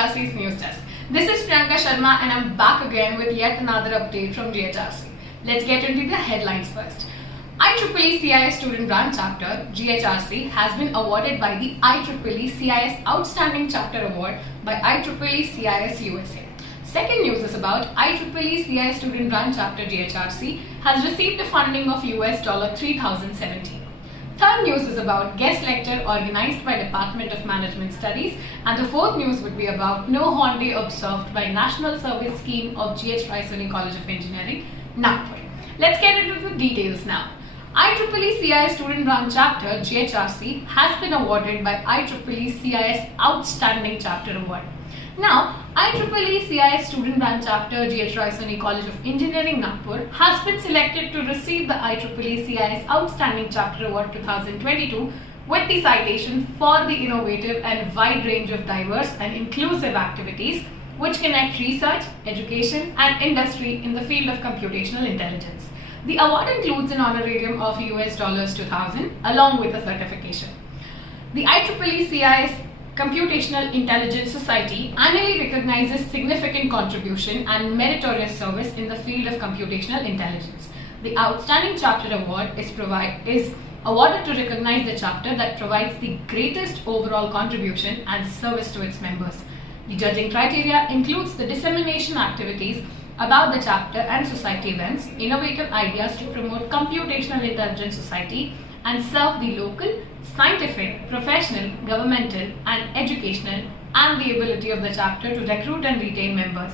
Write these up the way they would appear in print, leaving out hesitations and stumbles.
GHRC's News Desk. This is Priyanka Sharma and I'm back again with yet another update from GHRC. Let's get into the headlines first. IEEE CIS Student Branch Chapter, GHRC, has been awarded by the IEEE CIS Outstanding Chapter Award by IEEE CIS USA. Second news is about IEEE CIS Student Branch Chapter, GHRC, has received a funding of US $3,017. Third news is about guest lecture organized by Department of Management Studies, and the fourth news would be about no horn day observed by National Service Scheme of G.H. Raisoni College of Engineering, Nagpur. Let's get into the details now. IEEE CIS Student Branch Chapter GHRC has been awarded by IEEE CIS Outstanding Chapter Award. Now, IEEE CIS Student Branch Chapter G.H. Raisoni College of Engineering, Nagpur has been selected to receive the IEEE CIS Outstanding Chapter Award 2022 with the citation for the innovative and wide range of diverse and inclusive activities which connect research, education and industry in the field of computational intelligence. The award includes an honorarium of US $2,000 along with a certification. The IEEE CIS Computational Intelligence Society annually recognizes significant contribution and meritorious service in the field of computational intelligence. The Outstanding Chapter Award is awarded to recognize the chapter that provides the greatest overall contribution and service to its members. The judging criteria includes the dissemination activities about the chapter and society events, innovative ideas to promote computational intelligence society, and serve the local, scientific, professional, governmental, and educational, and the ability of the chapter to recruit and retain members.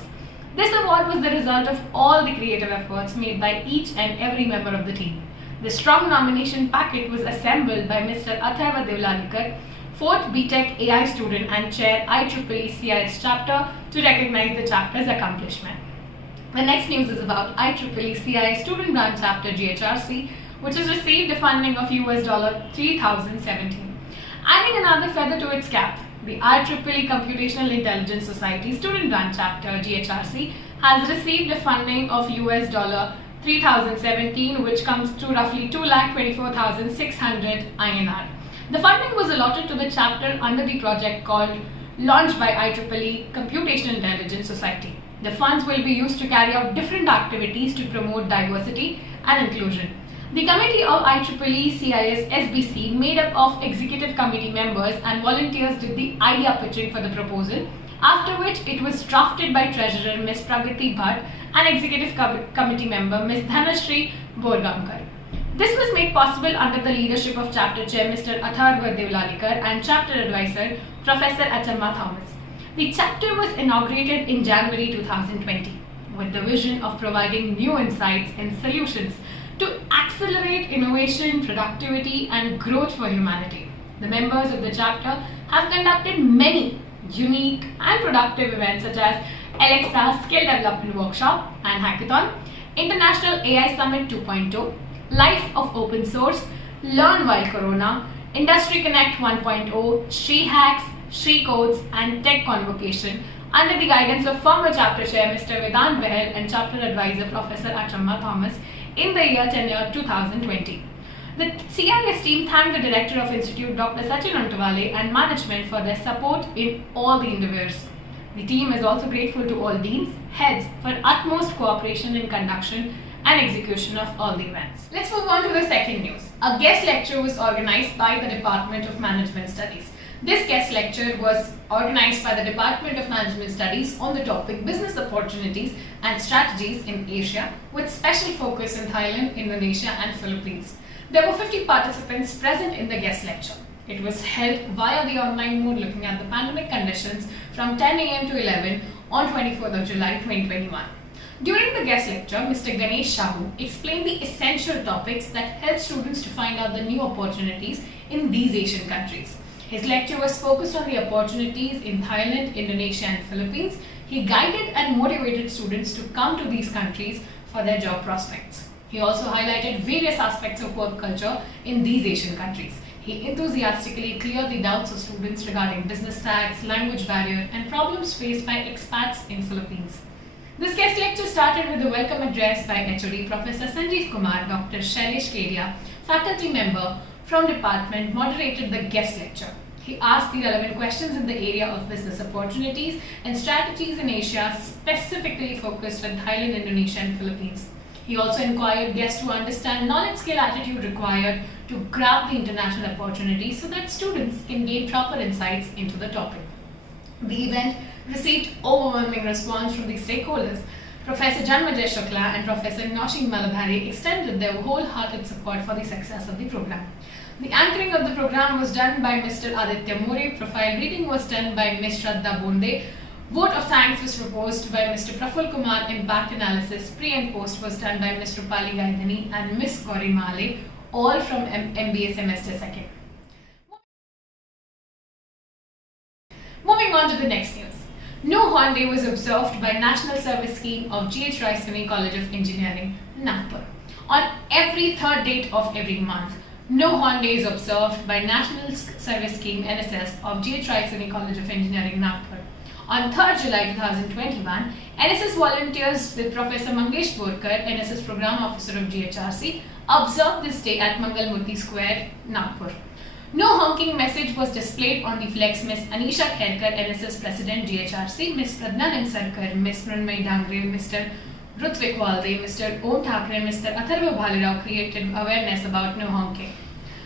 This award was the result of all the creative efforts made by each and every member of the team. The strong nomination packet was assembled by Mr. Atharva Devlalikar, 4th BTech AI student and chair IEEE CIS chapter, to recognize the chapter's accomplishment. The next news is about IEEE CIS Student Branch Chapter GHRC, which has received a funding of US $3,017. Adding another feather to its cap, the IEEE Computational Intelligence Society Student Branch Chapter GHRC has received a funding of US $3,017, which comes to roughly 2,24,600 INR. The funding was allotted to the chapter under the project called Launched by IEEE Computational Intelligence Society. The funds will be used to carry out different activities to promote diversity and inclusion. The committee of IEEE CIS SBC, made up of executive committee members and volunteers, did the idea pitching for the proposal, after which it was drafted by Treasurer Ms. Pragati Bhatt and Executive Committee member Ms. Dhanashree Borgankar. This was made possible under the leadership of Chapter Chair Mr. Atharva Devlalikar and Chapter Advisor Professor Achamma Thomas. The chapter was inaugurated in January 2020 with the vision of providing new insights and solutions to accelerate innovation, productivity, and growth for humanity. The members of the chapter have conducted many unique and productive events such as Alexa Skill Development Workshop and Hackathon, International AI Summit 2.0, Life of Open Source, Learn While Corona, Industry Connect 1.0, Shri Hacks, Shri Codes, and Tech Convocation under the guidance of former chapter chair Mr. Vedant Behel and chapter advisor Professor Achamma Thomas in the year tenure 2020. The CIS team thanked the Director of Institute Dr. Sachin Untawale and management for their support in all the endeavors. The team is also grateful to all deans, heads for utmost cooperation in conduction and execution of all the events. Let's move on to the second news. A guest lecture was organized by the Department of Management Studies. This guest lecture was organized by the Department of Management Studies on the topic Business Opportunities and Strategies in Asia, with special focus in Thailand, Indonesia and Philippines. There were 50 participants present in the guest lecture. It was held via the online mode looking at the pandemic conditions from 10 a.m. to 11 on 24th of July 2021. During the guest lecture, Mr. Ganesh Shahu explained the essential topics that help students to find out the new opportunities in these Asian countries. His lecture was focused on the opportunities in Thailand, Indonesia and Philippines. He guided and motivated students to come to these countries for their job prospects. He also highlighted various aspects of work culture in these Asian countries. He enthusiastically cleared the doubts of students regarding business tax, language barrier and problems faced by expats in Philippines. This guest lecture started with a welcome address by HOD Professor Sanjeev Kumar. Dr. Shailesh Kedia, faculty member from department, moderated the guest lecture. He asked the relevant questions in the area of business opportunities and strategies in Asia, specifically focused on Thailand, Indonesia, and Philippines. He also inquired guests to understand knowledge, skill, attitude required to grab the international opportunities so that students can gain proper insights into the topic. The event received overwhelming response from the stakeholders. Professor Janmajay Shukla and Professor Naushing Malabhari extended their wholehearted support for the success of the program. The anchoring of the program was done by Mr. Aditya More, profile reading was done by Ms. Shraddha Bonde, vote of thanks was proposed by Mr. Praful Kumar, impact analysis pre and post was done by Ms. Rupali Gaidani and Ms. Gauri Male, all from MBA semester 2nd. Moving on to the next news. No Horn Day was observed by National Service Scheme of G.H. Roy Suni College of Engineering, Nagpur. On every third date of every month, No Horn Day is observed by National Service Scheme NSS of G.H. Roy Suni College of Engineering, Nagpur. On 3rd July 2021, NSS volunteers with Professor Mangesh Borkar, NSS Program Officer of GHRC, observed this day at Mangalmurti Square, Nagpur. No honking message was displayed on the flex. Ms. Anisha Kherkar, NSS President GHRC, Ms. Pradna Nimsarkar, Ms. Mrunmay Dangre, Mr. Rutvik Walde, Mr. Om Thakre, and Mr. Atharva Bhalirao created awareness about no honking.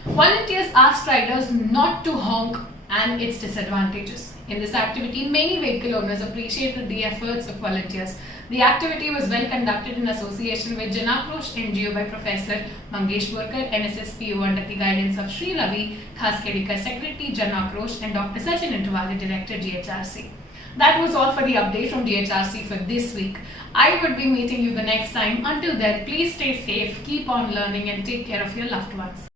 Volunteers asked riders not to honk and its disadvantages. In this activity, many vehicle owners appreciated the efforts of volunteers. The activity was well conducted in association with Janakrosh NGO by Professor Mangesh Borkar, NSS PO under the guidance of Sri Ravi Khaskedikar, Secretary Janakrosh, and Dr. Sachin Intawale, Director GHRC. That was all for the update from GHRC for this week. I would be meeting you the next time. Until then, please stay safe, keep on learning, and take care of your loved ones.